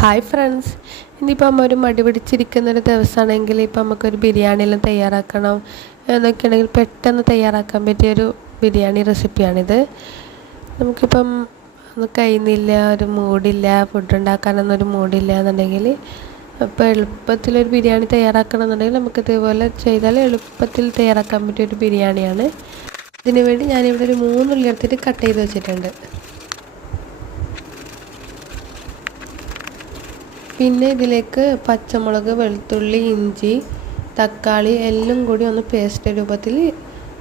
Hi friends, ഇനിയിപ്പോൾ നമ്മൾ ഒരു മടി പിടിച്ചിരിക്കുന്നൊരു ദിവസമാണെങ്കിൽ ഇപ്പോൾ നമുക്കൊരു ബിരിയാണിയെല്ലാം തയ്യാറാക്കണം എന്നൊക്കെയാണെങ്കിൽ പെട്ടെന്ന് തയ്യാറാക്കാൻ പറ്റിയൊരു ബിരിയാണി റെസിപ്പിയാണിത്. നമുക്കിപ്പം ഒന്നും കഴിയുന്നില്ല, ഒരു മൂഡില്ല, ഫുഡ് ഉണ്ടാക്കാനൊന്നും ഒരു മൂഡില്ല എന്നുണ്ടെങ്കിൽ അപ്പോൾ എളുപ്പത്തിലൊരു ബിരിയാണി തയ്യാറാക്കണം എന്നുണ്ടെങ്കിൽ നമുക്ക് ഇതേപോലെ ചെയ്താൽ എളുപ്പത്തിൽ തയ്യാറാക്കാൻ പറ്റിയൊരു ബിരിയാണിയാണ്. ഇതിനു വേണ്ടി ഞാനിവിടെ ഒരു 3 ഉള്ളി എടുത്തിട്ട് കട്ട് ചെയ്ത് വെച്ചിട്ടുണ്ട്. പിന്നെ ഇതിലേക്ക് പച്ചമുളക്, വെളുത്തുള്ളി, ഇഞ്ചി, തക്കാളി എല്ലാം കൂടി ഒന്ന് പേസ്റ്റ് രൂപത്തിൽ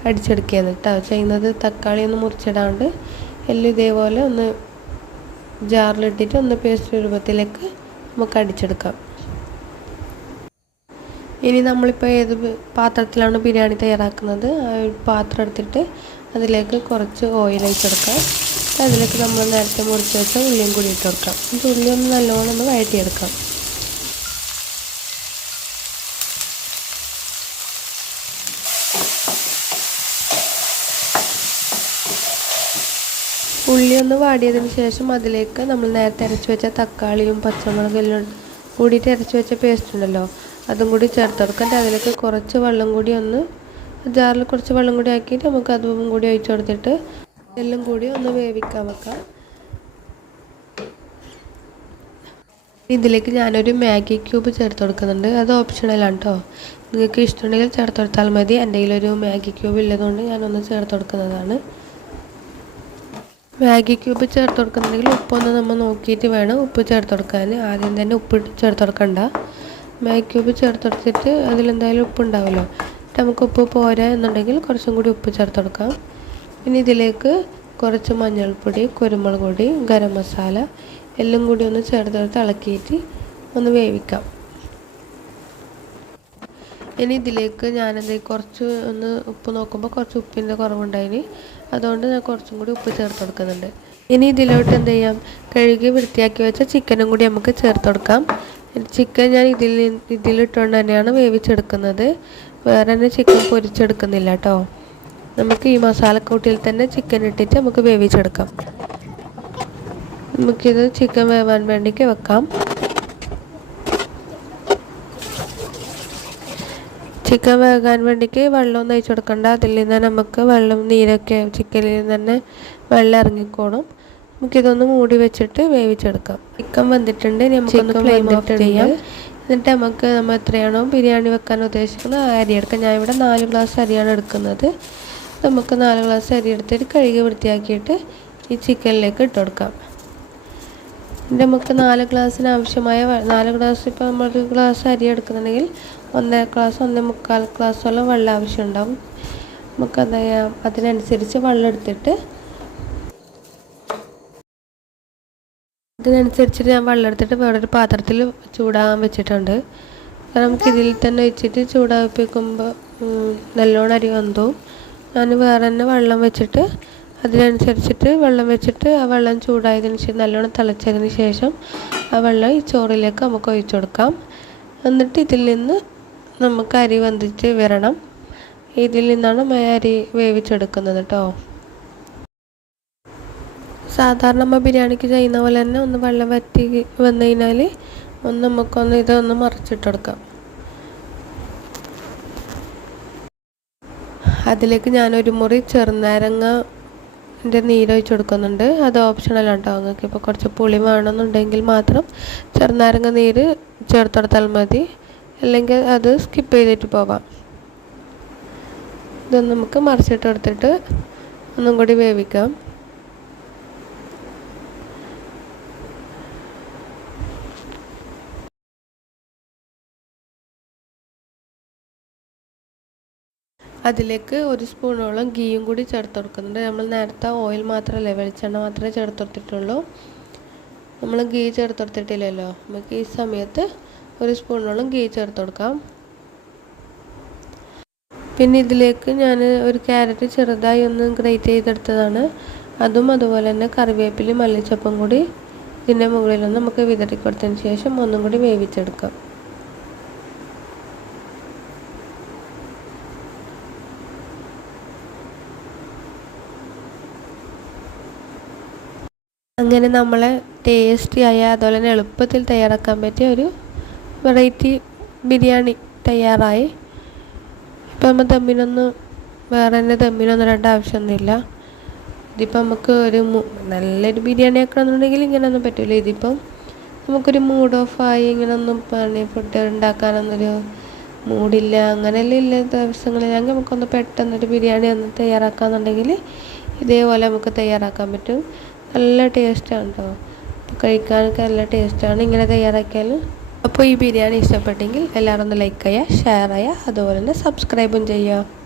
അടിച്ചെടുക്കുകയാണ് കേട്ടോ ചെയ്യുന്നത്. തക്കാളി ഒന്ന് മുറിച്ചിടാണ്ട് എല്ലാം ഇതേപോലെ ഒന്ന് ജാറിലിട്ടിട്ട് ഒന്ന് പേസ്റ്റ് രൂപത്തിലേക്ക് നമുക്ക് അടിച്ചെടുക്കാം. ഇനി നമ്മളിപ്പോൾ ഏത് പാത്രത്തിലാണ് ബിരിയാണി തയ്യാറാക്കുന്നത് ആ ഒരു പാത്രം എടുത്തിട്ട് അതിലേക്ക് കുറച്ച് ഓയിൽ ഒഴിച്ചെടുക്കാം. അതിലേക്ക് നമ്മൾ നേരത്തെ മുറിച്ച് വെച്ച ഉള്ളിയും കൂടി ഇട്ട് കൊടുക്കാം. ഇത് ഉള്ളി ഒന്ന് നല്ലോണം ഒന്ന് വഴറ്റിയെടുക്കാം. ഉള്ളി ഒന്ന് വാടിയതിന് ശേഷം അതിലേക്ക് നമ്മൾ നേരത്തെ അരച്ച് വെച്ച തക്കാളിയും പച്ചമുളകും എല്ലാം കൂടിയിട്ട് അരച്ച് വെച്ച പേസ്റ്റ് ഉണ്ടല്ലോ അതും കൂടി ചേർത്ത് കൊടുക്കാം. അതിലേക്ക് കുറച്ച് വെള്ളം കൂടി ഒന്ന് ജാറിൽ കുറച്ച് വെള്ളം കൂടി ആക്കിയിട്ട് നമുക്ക് അതും കൂടി ഒഴിച്ച് കൊടുത്തിട്ട് എല്ലാം കൂടി ഒന്ന് വേവിക്കാൻ വെക്കാം. ഇതിലേക്ക് ഞാനൊരു മാഗി ക്യൂബ് ചേർത്ത് കൊടുക്കുന്നുണ്ട്. അത് ഓപ്ഷണലാണ് കേട്ടോ, നിങ്ങൾക്ക് ഇഷ്ടമുണ്ടെങ്കിൽ ചേർത്ത് കൊടുത്താൽ മതി. എൻ്റെ കയ്യിലൊരു മാഗി ക്യൂബ് ഇല്ലതുകൊണ്ട് ഞാനൊന്ന് ചേർത്ത് കൊടുക്കുന്നതാണ്. മാഗി ക്യൂബ് ചേർത്ത് കൊടുക്കുന്നുണ്ടെങ്കിൽ ഉപ്പൊന്ന് നമ്മൾ നോക്കിയിട്ട് വേണം ഉപ്പ് ചേർത്ത് കൊടുക്കാൻ. ആദ്യം തന്നെ ഉപ്പ് ചേർത്ത് കൊടുക്കണ്ട. മാഗി ക്യൂബ് ചേർത്ത് കൊടുത്തിട്ട് അതിലെന്തായാലും ഉപ്പുണ്ടാവുമല്ലോ, നമുക്ക് ഉപ്പ് പോരാ എന്നുണ്ടെങ്കിൽ കുറച്ചും കൂടി ഉപ്പ് ചേർത്ത് കൊടുക്കാം. പിന്നെ ഇതിലേക്ക് കുറച്ച് മഞ്ഞൾപ്പൊടി, കുരുമുളക് പൊടി, ഗരം മസാല എല്ലാം കൂടി ഒന്ന് ചേർത്ത് ഇളക്കിയിട്ട് ഒന്ന് വേവിക്കാം. ഇനി ഇതിലേക്ക് കുറച്ച് ഒന്ന് ഉപ്പ് നോക്കുമ്പോൾ കുറച്ച് ഉപ്പിൻ്റെ കുറവുണ്ടായിന്, അതുകൊണ്ട് ഞാൻ കുറച്ചും കൂടി ഉപ്പ് ചേർത്ത് കൊടുക്കുന്നുണ്ട്. ഇനി ഇതിലോട്ട് എന്ത് ചെയ്യാം, കഴുകി വൃത്തിയാക്കി വെച്ച ചിക്കനും കൂടി നമുക്ക് ചേർത്ത് കൊടുക്കാം. ചിക്കൻ ഞാൻ ഇതിലിട്ടുകൊണ്ട് തന്നെയാണ് വേവിച്ചെടുക്കുന്നത്, വേറെ തന്നെ ചിക്കൻ പൊരിച്ചെടുക്കുന്നില്ല കേട്ടോ. നമുക്ക് ഈ മസാലക്കൂട്ടിൽ തന്നെ ചിക്കൻ ഇട്ടിട്ട് നമുക്ക് വേവിച്ചെടുക്കാം. നമുക്കിത് ചിക്കൻ വേവാൻ വേണ്ടിക്ക് വെക്കാം. ചിക്കൻ വേകാൻ വേണ്ടിക്ക് വെള്ളമൊന്നും ഒഴിച്ച് കൊടുക്കണ്ട. അതിൽ നിന്ന് നമുക്ക് നീരൊക്കെ ചിക്കനിൽ നിന്ന് തന്നെ വെള്ളം ഇറങ്ങിക്കോളും. നമുക്കിതൊന്ന് മൂടി വെച്ചിട്ട് വേവിച്ചെടുക്കാം. ചിക്കൻ വെന്തിട്ടുണ്ട്, നമുക്കൊന്ന് ഫ്ലെയിം ഓഫ് ചെയ്യാം. എന്നിട്ട് നമ്മൾ എത്രയാണോ ബിരിയാണി വെക്കാൻ ഉദ്ദേശിക്കുന്നത് ആ അരി എടുക്കാം. ഞാൻ ഇവിടെ 4 ഗ്ലാസ് അരിയാണ് എടുക്കുന്നത്. നമുക്ക് 4 ഗ്ലാസ് അരി എടുത്തിട്ട് കഴുകി വൃത്തിയാക്കിയിട്ട് ഈ ചിക്കനിലേക്ക് ഇട്ട് കൊടുക്കാം. നമുക്ക് 4 ഗ്ലാസ്സിന് ആവശ്യമായ 4 ഗ്ലാസ് ഇപ്പോൾ നമ്മൾ ഗ്ലാസ് അരി എടുക്കുന്നുണ്ടെങ്കിൽ 1.5 ഗ്ലാസ് 1.25 ഗ്ലാസ്സോളം വെള്ളം ആവശ്യമുണ്ടാവും. നമുക്ക് എന്താ ചെയ്യാം, അതിനനുസരിച്ച് വെള്ളം എടുത്തിട്ട് ഞാൻ വെള്ളം എടുത്തിട്ട് വേറൊരു പാത്രത്തിൽ ചൂടാകാൻ വെച്ചിട്ടുണ്ട്. നമുക്ക് ഇതിൽ തന്നെ വെച്ചിട്ട് ചൂടാപ്പിക്കുമ്പോൾ നല്ലോണം അരി വന്നു. ഞാൻ വേറെ തന്നെ വെള്ളം വെച്ചിട്ട് അതിനനുസരിച്ചിട്ട് വെള്ളം വെച്ചിട്ട് ആ വെള്ളം ചൂടായതിന് ശേഷം നല്ലോണം തിളച്ചതിന് ശേഷം ആ വെള്ളം ഈ ചോറിലേക്ക് നമുക്ക് ഒഴിച്ചു കൊടുക്കാം. എന്നിട്ട് ഇതിൽ നിന്ന് നമുക്ക് അരി വെന്തിട്ട് വരണം. ഇതിൽ നിന്നാണ് അരി വേവിച്ചെടുക്കുന്നത് കേട്ടോ. സാധാരണ നമ്മൾ ബിരിയാണിക്ക് ചെയ്യുന്ന പോലെ തന്നെ ഒന്ന് വെള്ളം വറ്റി വന്നു കഴിഞ്ഞാൽ ഇതൊന്ന് മറിച്ചിട്ടെടുക്കാം. അതിലേക്ക് ഞാനൊരു മുറി ചെറുനാരങ്ങൻ്റെ നീരൊഴിച്ച് കൊടുക്കുന്നുണ്ട്. അത് ഓപ്ഷണലാണ് കേട്ടോ. നിങ്ങൾക്ക് ഇപ്പോൾ കുറച്ച് പുളി വേണമെന്നുണ്ടെങ്കിൽ മാത്രം ചെറുനാരങ്ങ നീര് ചേർത്ത് കൊടുത്താൽ മതി, അല്ലെങ്കിൽ അത് സ്കിപ്പ് ചെയ്തിട്ട് പോവാം. ഇതൊന്ന് നമുക്ക് മറിച്ചിട്ടെടുത്തിട്ട് ഒന്നും കൂടി വേവിക്കാം. അതിലേക്ക് 1 സ്പൂണോളം ഗീയും കൂടി ചേർത്ത് കൊടുക്കുന്നുണ്ട്. നമ്മൾ നേരത്തെ ഓയിൽ മാത്രമല്ലേ, വെളിച്ചെണ്ണ മാത്രമേ ചേർത്ത് കൊടുത്തിട്ടുള്ളൂ, നമ്മൾ ഗീ ചേർത്ത് കൊടുത്തിട്ടില്ലല്ലോ. നമുക്ക് ഈ സമയത്ത് 1 സ്പൂണോളം ഗീ ചേർത്ത് കൊടുക്കാം. പിന്നെ ഇതിലേക്ക് ഞാൻ ഒരു ക്യാരറ്റ് ചെറുതായി ഒന്ന് ഗ്രേറ്റ് ചെയ്തെടുത്തതാണ്. അതുപോലെ തന്നെ കറിവേപ്പിലയും മല്ലിച്ചപ്പും കൂടി ഇതിൻ്റെ മുകളിലൊന്ന് നമുക്ക് വിതറി കൊടുത്തതിന് ശേഷം ഒന്നും കൂടി വേവിച്ചെടുക്കാം. അങ്ങനെ നമ്മളെ ടേസ്റ്റിയായ അതുപോലെ തന്നെ എളുപ്പത്തിൽ തയ്യാറാക്കാൻ പറ്റിയ ഒരു വെറൈറ്റി ബിരിയാണി തയ്യാറായി. ഇപ്പം നമ്മൾ വേറെ തന്നെ ദമ്മിനൊന്നും ഇടേണ്ട ആവശ്യമൊന്നുമില്ല. ഇതിപ്പം നമുക്ക് നല്ലൊരു ബിരിയാണി ആക്കണമെന്നുണ്ടെങ്കിൽ ഇങ്ങനെയൊന്നും പറ്റില്ല. ഇതിപ്പം നമുക്കൊരു മൂഡ് ഓഫായി ഇങ്ങനെയൊന്നും ഫുഡ് ഉണ്ടാക്കാനൊന്നൊരു മൂഡില്ല, അങ്ങനെയെല്ലാം ഇല്ല ദിവസങ്ങളിലെങ്കിൽ നമുക്കൊന്ന് പെട്ടെന്നൊരു ബിരിയാണി ഒന്ന് തയ്യാറാക്കാമെന്നുണ്ടെങ്കിൽ ഇതേപോലെ നമുക്ക് തയ്യാറാക്കാൻ പറ്റും. നല്ല ടേസ്റ്റാണ് കേട്ടോ, കഴിക്കാനൊക്കെ നല്ല ടേസ്റ്റാണ് ഇങ്ങനെ തയ്യാറാക്കിയാൽ. അപ്പോൾ ഈ ബിരിയാണി ഇഷ്ടപ്പെട്ടെങ്കിൽ എല്ലാവരും ഒന്ന് ലൈക്ക് ചെയ്യുക, ഷെയർ ചെയ്യുക, അതുപോലെ തന്നെ സബ്സ്ക്രൈബും ചെയ്യുക.